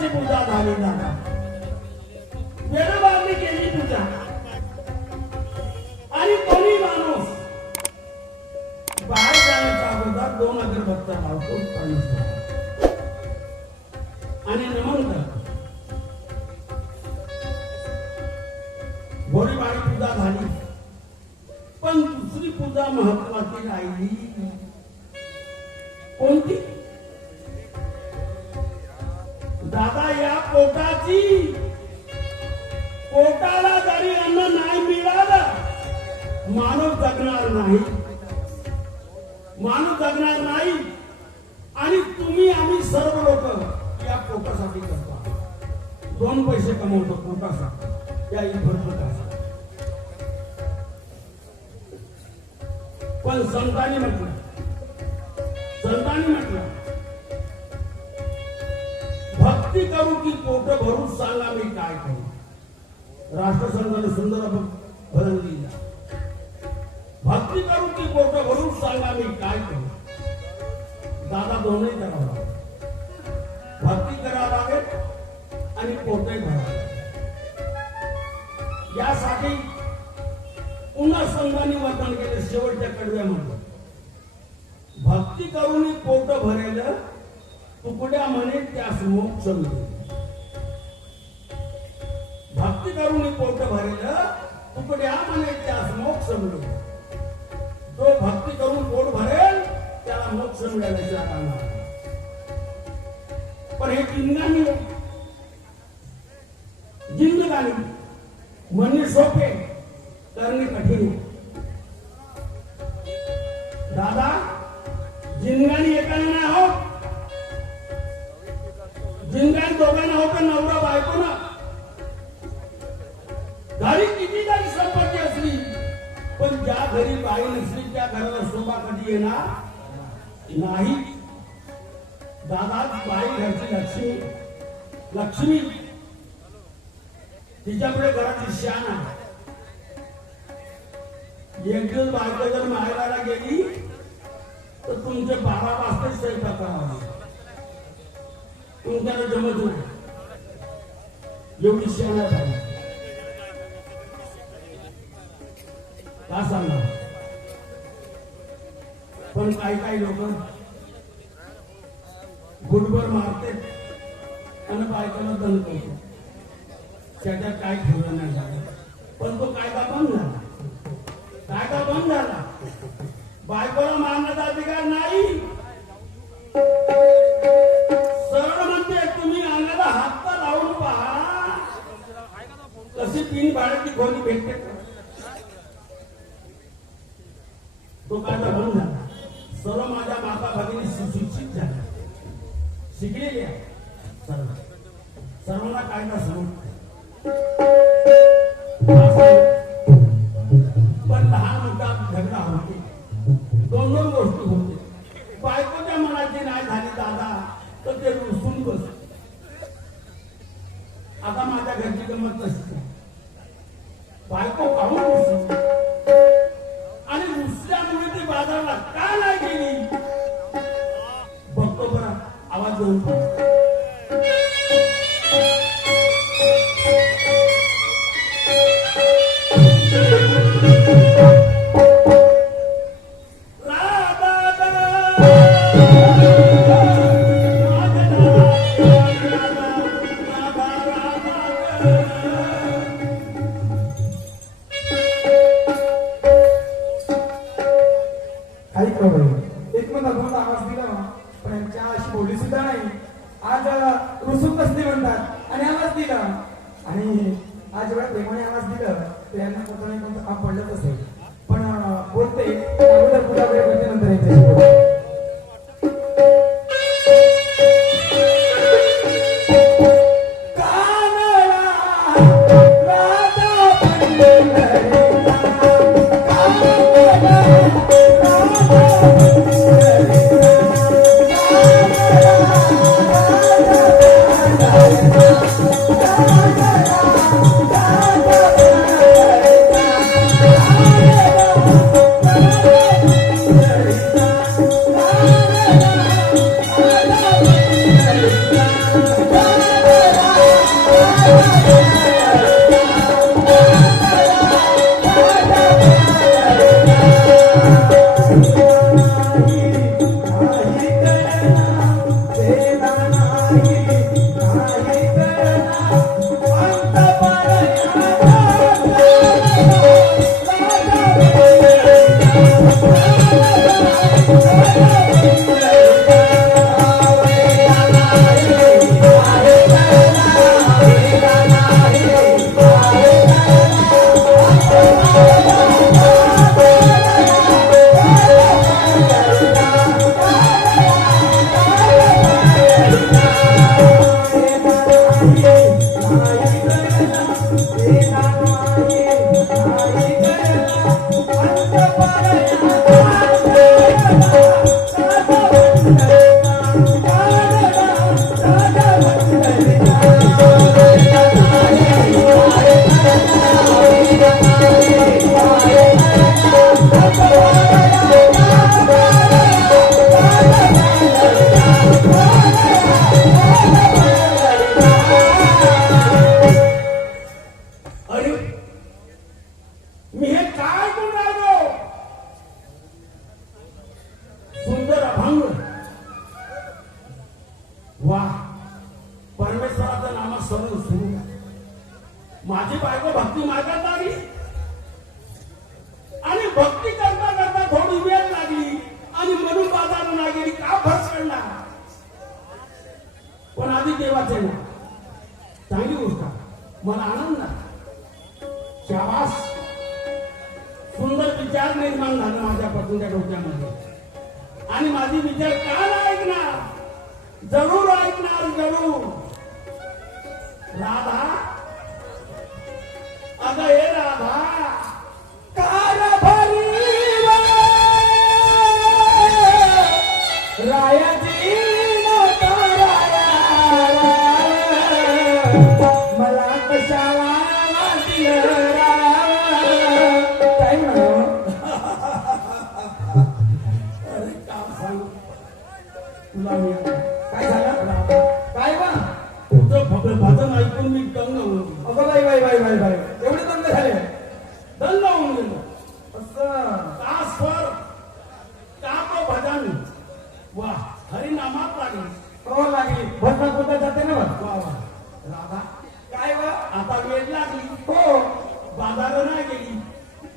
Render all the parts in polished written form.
पोटाची पूजा झाली दादा वेळोबारणी केली पूजा आणि कोणी माणूस बाहेर जाण्याच्या अगोदर 2 अगरबत्त्या लावतो आणि नमन करतो घोडीबारी पूजा झाली पण दुसरी पूजा महत्वाची राहिली कोणती दादा या पोटाची पोटाला जरी अन्न नाही मिळालं माणूस जगणार नाही आणि तुम्ही आम्ही सर्व लोक या पोटासाठी करतो 2 पैसे कमवतो पोटासाठी या पोटासाठी पण संतांनी म्हटलं भक्ती करू की पोट भरून सांगा मी काय करू राष्ट्रसंघाने सुंदर भरण लिहिला भक्ती करू की पोट भरून सांगा मी काय करू दादा दोन्ही करावं भक्ती करावं लागेल आणि पोटही भरावं यासाठी पुन्हा संघाने वचन केले शेवटच्या कडव्यामध्ये भक्ती करून पोट भरेल तुकड्या म्हणे त्यास मोक्ष मिळेल भक्ती करून पोट भरेल तुकड्या म्हणे त्यास मोक्ष मिळेल जो भक्ती करून पोट भरेल त्याला मोक्ष मिळाल्याच्या कामाला पण हे जिंदगानी म्हणणे सोपे करणे कठीण दादा जिंदगानी एकाने नाही आहोत जिंदगानी दोघांना होतं नवरा बायको ना घरी किती जरी संपत्ती असली पण ज्या घरी बाई नसली त्या घराला शोभा कधी येणार नाही दादा बाई घरची लक्ष्मी तिच्याकडे घराची शान आहे एक दिवस बायको जर माहेराला गेली तर तुमचे 12 वाजता स्वयंपाक करावा तुमच्याला जमत नाही एवढी शान आहे का सांगा पण काही लोक गुडभर मारते आणि बायकोला दंड करतो त्याच्यात काय ठेवलं नाही झालं पण तो कायदा बंद झाला बायकोला मारण्याचा अधिकार नाही सरळ म्हणते तुम्ही अंगाला हात लावून पहा कशी 3 भाड्याची खोली भेटते तो कायदा बंद झाला सर्व माझ्या माता भगिनी सुशिक्षित झाल्या शिकलेली आहे सर्वांना कायदा समजतो पण लहान मोठा झगडा होते 2 गोष्टी होते बायकोच्या मनाची नाही झाली दादा तर ते रुसून बस आता माझ्या घरची गंमत नसते बायको काहून रुसून आणि रुसल्यामुळे ती बाजारला का नाही गेली बघतो बरा आवाज देऊन परमेश्वराचं नामस्मरण सुरू आहे. माझी बायको भक्ती मार्गात लागली आणि भक्ती करता करता थोडी वेळ लागली आणि म्हणून बाजारात ना गेली. का फरक पडला? पण आधी देवाचे ना चांगली गोष्ट आहे. मला आनंद आहे. शाबास, सुंदर विचार निर्माण झाला माझ्या पत्नीच्या डोक्यामध्ये आणि माझी विचार का नाही ऐकणार? जरूर ऐकणार, जरूर. राधा, अगं हे राधा, कारभारी रायाची मला कशाला काय म्हणा? अरे काम सांग तुला मी काय झालं? काय बा तुझं भजन ऐकून मी दंग होऊन. अगं बाई बाई बाई बाई बाई, एवढे दंग झाले? दंग होऊन गेलो. असं तासभर का तो भजन. वा, हरिनामात लागली. हो लागली. भजनात होता जाते ना. वा वा. राधा काय वा, आता वेळ लागली. हो, बाजारला नाही गेली.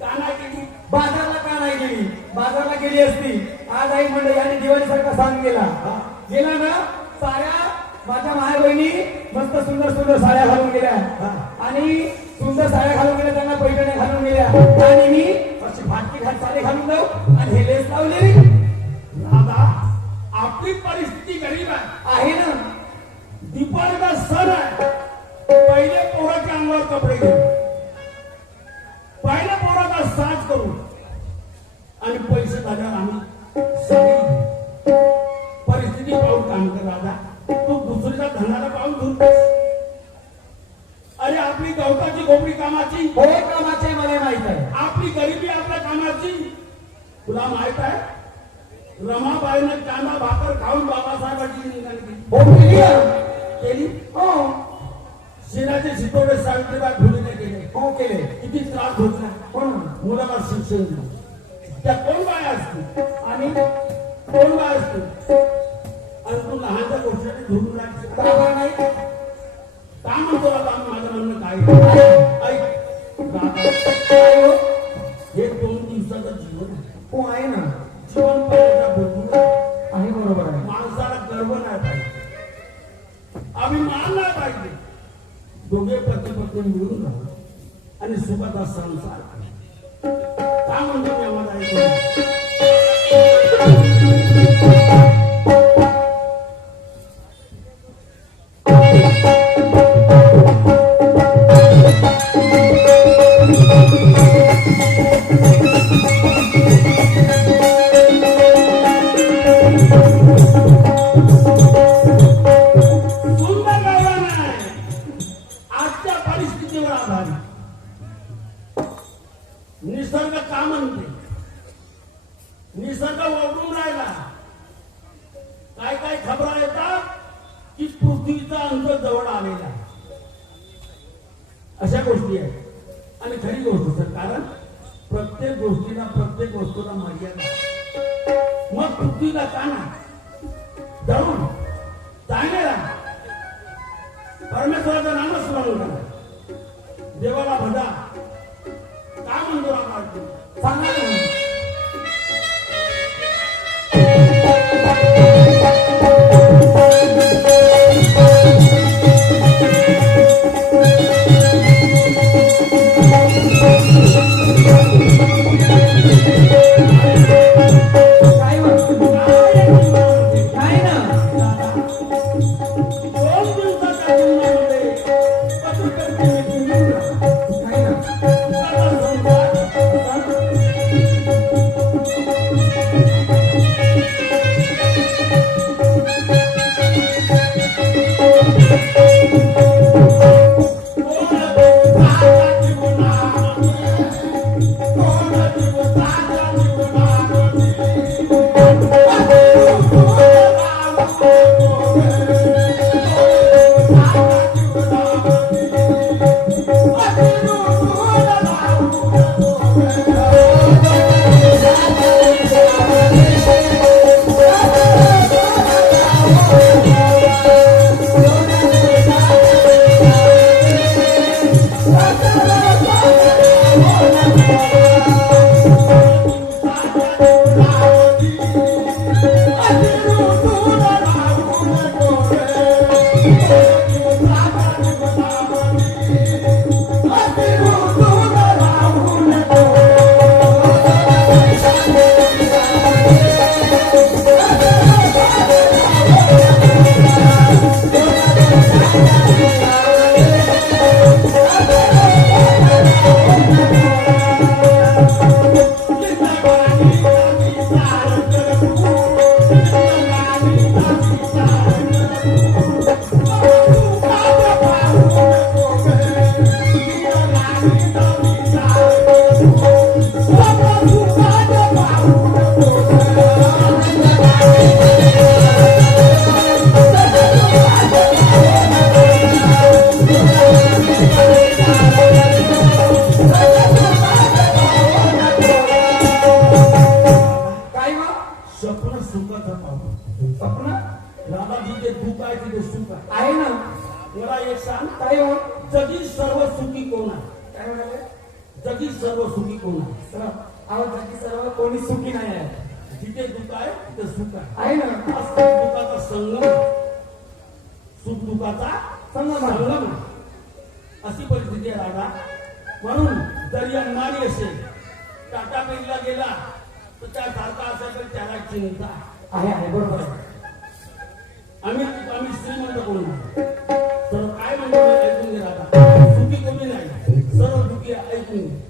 का नाही गेली? बाजारला का नाही गेली? बाजारला गेली असती आज आई मंडळी आणि दिवाळीसारखा सांग गेला गेला ना. साऱ्या माझ्या माय बहिणी मस्त सुंदर सुंदर साड्या घालून गेल्या आणि सुंदर साड्या घालून गेल्या, त्यांना पैठण्या घालून गेल्या आणि मी अशी फाटकी साडी घालून जाऊ आणि हे लेस लावलेली. दादा, आपली परिस्थिती गरीब आहे ना. दिवाळीचा सण आहे. पहिले पोराच्या अंगावर कपडे घेऊ, पहिल्या पोराचा साज करू आणि पैसे झाल्यावर आम्ही साडी. परिस्थिती पाहून काम कर राजा. तू दुसरीचा धनाला पाहून धुरतोस. अरे आपली गवताची खोपडी कामाची. हो कामाची, मला माहित आहे. आपली गरिबी आपल्या कामाची. तुला माहित आहे रमाबाईने कांदा भाकर खाऊन बाबासाहेबांची निघाली केली. हो, शिराचे शितोडे सावित्रीबाई फुलेने केले. हो केले. किती त्रास होत नाही. पण मुलाला शिक्षण दिलं. त्या कोण बाया असतील आणि कोण बाय असतील आणि तू लहानच्या गोष्टीने धरून राहायचं नाही. का म्हणतो माझं म्हणणं काय ऐक. हे 2 दिवसाचं जीवन हो आहे ना. जीवन पाहिजे आहे. बरोबर आहे. माणसाला गर्व नाही पाहिजे, अभिमान नाही पाहिजे. दोघे पती पत्नी मिळून राहू आणि सुखाचा संसार. का म्हणतो मी आम्हाला ऐकून? निसर्ग का म्हणते? निसर्ग ओढून राहिला. काय काय खबरा येतात की पृथ्वीचा अंत जवळ आलेला आहे. अशा गोष्टी आहेत आणि खरी गोष्ट सर. कारण प्रत्येक गोष्टीला प्रत्येक वस्तूला मर्यादा. मग पृथ्वीला का नाही जळून चांगले परमेश्वराचं नामस्मरण करा, देवाला भजा. का म्हणतो सांगा ना. काय ना 2 दिवसाच्या जीवनामध्ये मला एक सांग, काय हो जगी सर्व सुखी कोण आहे? काय म्हणाले जगी सर्व सुखी कोण आहे? सर आवाज जाती सर्व कोणी सुखी नाही आहे जिथे दुःख आहे तिथे सुख आहे. आहे ना हा सुख दुःखाचा संगम आहे. सुख दुःखाचा संगम आहे. संगम आहे. अशी परिस्थिती आहे राजा. म्हणून जरी अंबानी असेल, टाटा बिर्ला गेला तर त्यासारखा असेल तर त्याला चिंता आहे बरोबर आहे. आम्ही श्रीमंत कोण नाही. सर्व काय म्हणतो हे ऐकून घे राजा. सुखी कोणी नाही, सर्व दुःखी ऐकून घे.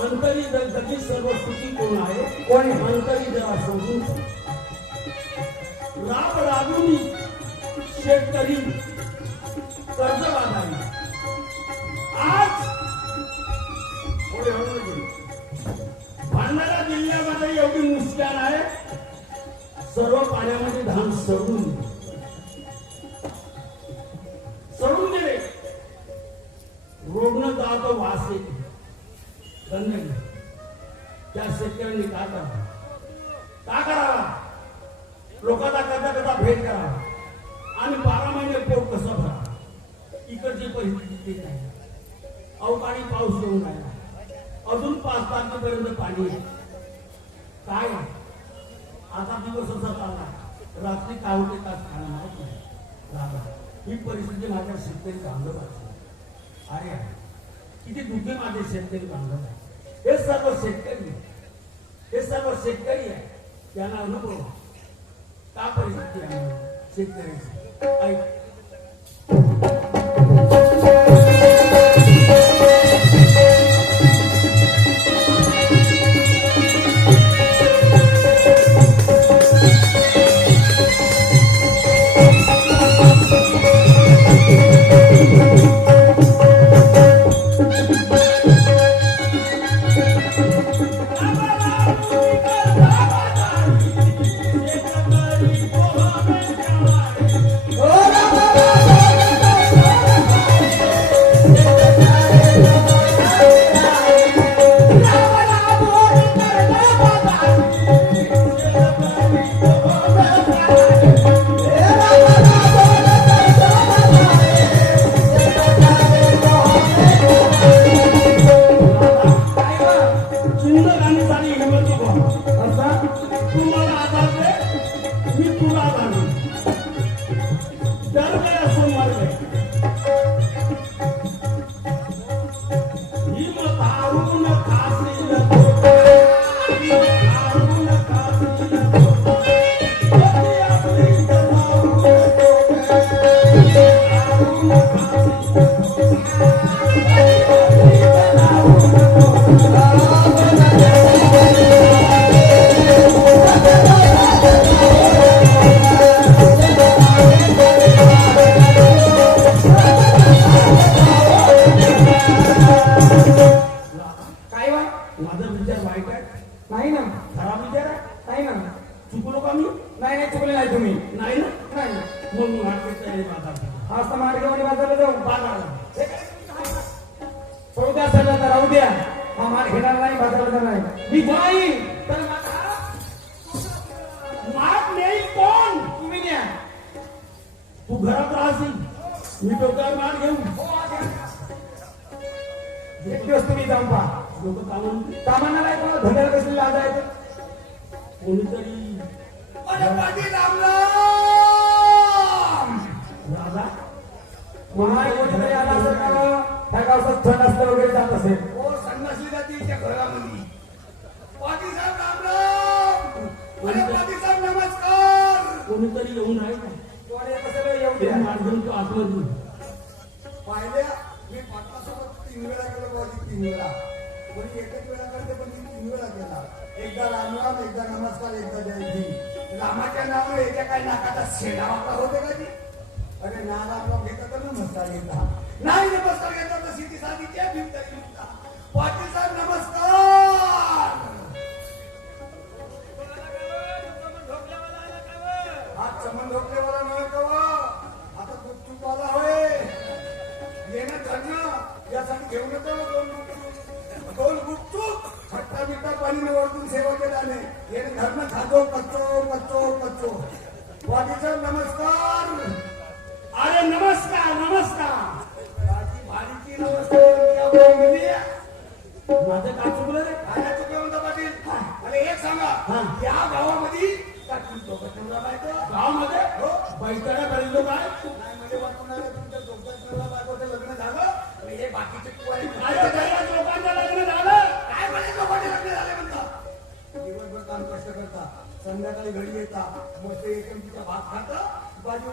अंतरी जगी सर्व सुखी कोण आहे? कोण आहे? अंतरी जरा समजून घ्या. राब राबुनी शेतकरी कर्जबाजारी आज पुढे हळू नये. भंडारा जिल्ह्यामध्ये एवढी मुश्किल आहे, सर्व पाण्यामध्ये धान सडून गेले. रोडनं जातो वास येते. गंदगी. त्या शेतकऱ्यांनी काय करावं? का करावा? लोकांना करता भेट करावा आणि 12 महिने पोट कसं भरावं? इकडची परिस्थिती नाही. अवकाळी पाऊस येऊन राहिला. अजून 5 तारखेपर्यंत पाणी आहे. काय आता दिवस असा चालला, रात्री काय होते तास खाणं माहित नाही. राजा ही परिस्थिती माझ्या शेतकरी बांधव आहे. अरे किती दुःखी माझे शेतकरी बांधव आहे. हे सर्व शेतकरी आहे. त्यांना अनुभव का परिस्थिती आहे शेतकऱ्याची. ऐक तू घरात राहशील, मी डोक्यावर मार घेऊ. एक दिवस तुम्ही जाऊन पहा. लोक कामांना नाही कोण धंद्याला कसली लाज आहे. कोणीतरी राजा कोणीतरी आला असेल का हो? त्या गावचा सण असतं वगैरे जात असेल. हो संन्यासी जाती तिच्या घरामध्ये. पाटील साहेब राम राम. अरे पाटील साहेब नमस्कार. कोणीतरी येऊन आहे का कोण येत असेल हो, येऊ ते द्या. मार्गन तो आतमध्ये पाहिल्या मी पाटलासोबत 3 वेळा केलं बाजी 3 वेळा. कोणी एकच वेळा करते पण मी 3 वेळा केला. एकदा राम राम, एकदा नमस्कार, एकदा जय भीम. रामाच्या नावाने याच्या काय नाकाचा शेणा वापरा होते का ती? अरे ना राम राम घेता तर नमस्कार घेता, नाही नमस्कार घेता तर सिटी साधी जय भीम तरी म्हणता. पाटील साहेब नमस्कार. हा चमन ढोकलेवाला नव्हे का व? आता गुपचूपवाला होय. येणं धरणं यासाठी घेऊन येतो दोन गुपचूप खट्टा मिठा पाणी निवडून सेवा केल्याने येणं धरणं खातो कच्चो कच्चो कच्चो. पाटील साहेब नमस्कार. अरे नमस्कार नमस्कार. बाजी भारीची नमस्कार. माझं काय चुकलं रे काय चुकलं म्हणता पाटील? मला एक सांगा, या गावामध्ये का तुमचं बटनला बायको? गावामध्ये हो. बैठका करेल काय नाही म्हणजे वाटून आलं तुमच्या दोघांच्या बायकोचं लग्न झालं आणि हे बाकीचे पोळे अरे बऱ्याच लोकांचं लग्न झालं. काय म्हणे लोकांचे लग्न झाले म्हणता? दिवसभर काम कष्ट करता, संध्याकाळी घरी येता, मस्त एकमेकीचा भात खाता, बाजू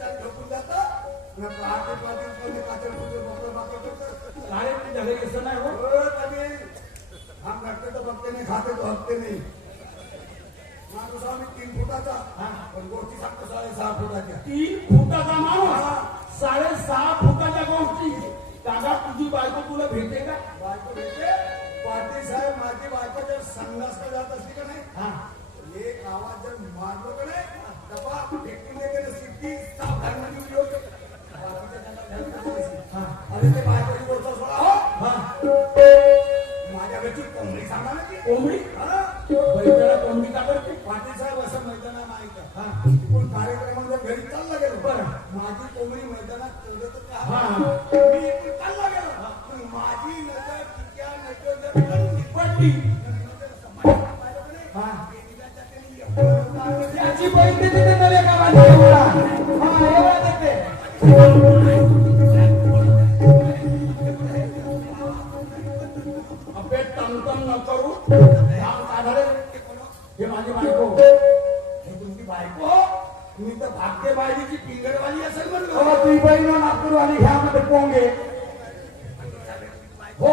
झोपून जाता, पहाटे पाटील काचर बकरं बाकर करतात. काय ते झालं कसं नाही हो हम घटते तो बघते नाही, खाते तो हकते नाही. माणूस आम्ही 3 फुटाचा, पण गोष्टी सांगतो 6.5 फुटाच्या. 3 फुटाचा माणूस 6.5 फुटाच्या गोष्टी. काका तुझी बायको तुला भेटते का बायको भेटते. पाटील साहेब माझी बायको जर संडासला जात असली का नाही, एक आवाज जर मारलो का नाही, डबा फेकून गेलं सिद्धी साफ घरमध्ये उडी होते. अरे ते बायकोची गोष्ट सोडा हो. माझ्या घरची कोंबडी सांगा ना ती. कोंबडी हा? बैठका कोंबडी का करते पाटील साहेब असं मैदानात नाही का? पण कार्यक्रमाला घरी चालला गेलो. बरं. माझी कोंबडी मैदानात चढत का? हा. मी इकडून चालला गेलो. पण माझी नजर तिच्या नजर पडली. पडली याची बहीण देते ते नव्हे का माझ्या एवढा? हा, एवढा देते. अबे तमतम न करू काम काढाले. हे माझी बायको. हे तुमची बायको? मी तर भाग्य बायलीची पिंगडवाली असेल म्हणलो. हो, तुझी बहीण नागपूर आणि ह्या मध्ये पोंगे. हो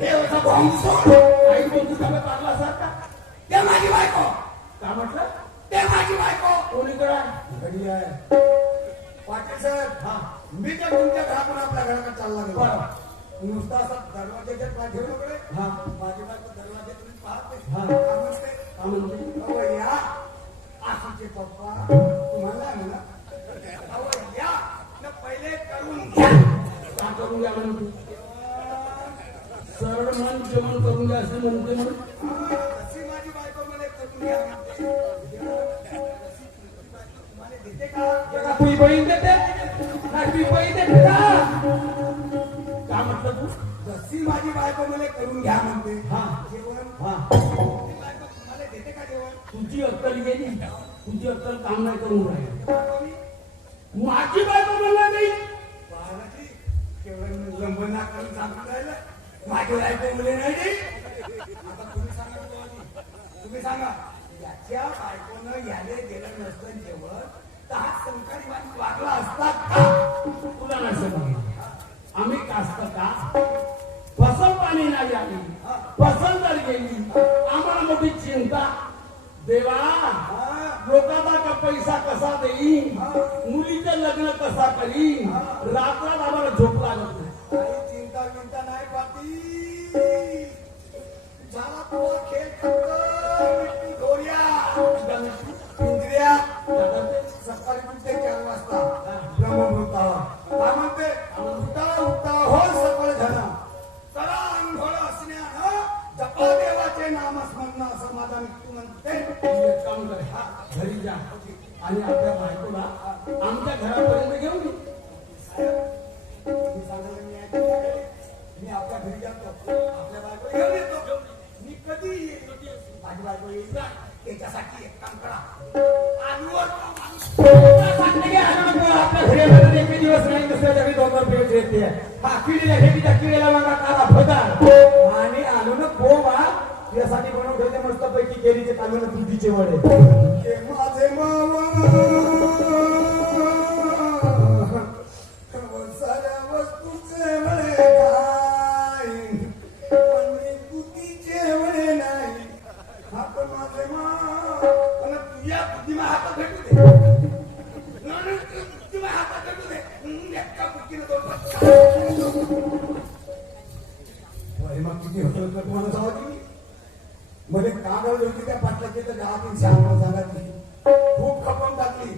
हे होता बॉम्ब. काही बोलतो सगळं पाडला सारखा. ते माझी बायको. काय म्हटलं ते माझी बायको. कोणीकडे आहे? घडी आहे. पाटील साहेब, मी तर तुमच्या घरातून आपल्या घराकडे चालला गेलो. नुसता असा दरवाजाच्या पाठीवर कडे माझी बायको दरवाजातून पाहते. काय म्हणते? काय म्हणते? अहो या आशीचे पप्पा तुम्हाला म्हणा. अहो या न पहिले करून घ्या. का करून घ्या म्हणते? सरळ मन जेवण करून घ्या असं म्हणते म्हणून. तशी माझी बायको मला करून घ्या म्हणते. तुम्हाला देते का? का तुझी बहीण देते? नाही तुझी बहीण देते का? काय म्हटलं तू? जशी माझी बायको मला करून घ्या म्हणते. हा. जेवण हा ती बायको तुम्हाला देते का जेवण? तुझी अक्कल गेली. तुझी अक्कल काम नाही करून राहिली. बायको मी माझी बायको म्हणला नाही. बाळाची केवळ लंबना करून सांगून राहिलं. माझी बायको मुले नाही रे. आता तुम्ही सांगा तो आधी. तुम्ही सांगा याच्या बायकोनं याले गेलं नसतं जेवण तर हा संकारी बाई वागला असता का? तुला नाही समजलं. आम्ही कास्त का फसल पाणी नाही आली. फसल जर गेली आम्हाला मोठी चिंता. देवा लोकांना का पैसा कसा देईन, मुलीचं लग्न कसा करीन, रात्रात आम्हाला झोप लागत नाही. काही चिंता बिंता नाही पाटी. झाला तुझा खेळ खतम. ढोऱ्या पिंजऱ्या सकाळी कुठे 4 वाजता ब्रह्ममुहूर्तावर काय म्हणते? उठा हो सकाळ झाला. करा अंघोळ असण्यानं जपा देवाचे नामस्मरण असं माझा मृत्यू म्हणते. तू एक काम कर, घरी जा आणि आपल्या बायकोला आमच्या घरापर्यंत घेऊन ये. मी सांगायला मी ऐकलं. मी आपल्या घरी जातो, आपल्या बायको घेऊन येतो. मी कधी येईल? माझी बायको येईल ना, त्याच्यासाठी एक काम करा. आलूवर तो माणूस सांगते की आणू नको. येते हा किडीला भेटीच्या किडीला मला काला भदार आणि आलो ना बोमा यासाठी बनवून ठेवते मस्त पैकी केलीचे कालून तुझीचे वडे हे माझे मामा साऱ्या वस्तूचे वळे खाईन पण मी बुद्धीचे वळे नाही हात माझे मा आणि तुझ्या बुद्धीमा हातात भेटू दे आणि बुद्धीमा हातात भेटू दे एका बुद्धीने दोन मग किती होतं तर तुम्हाला जावं की मध्ये कागद होती त्या पाटलाची तर गावातील सांगायची खूप खपवून टाकली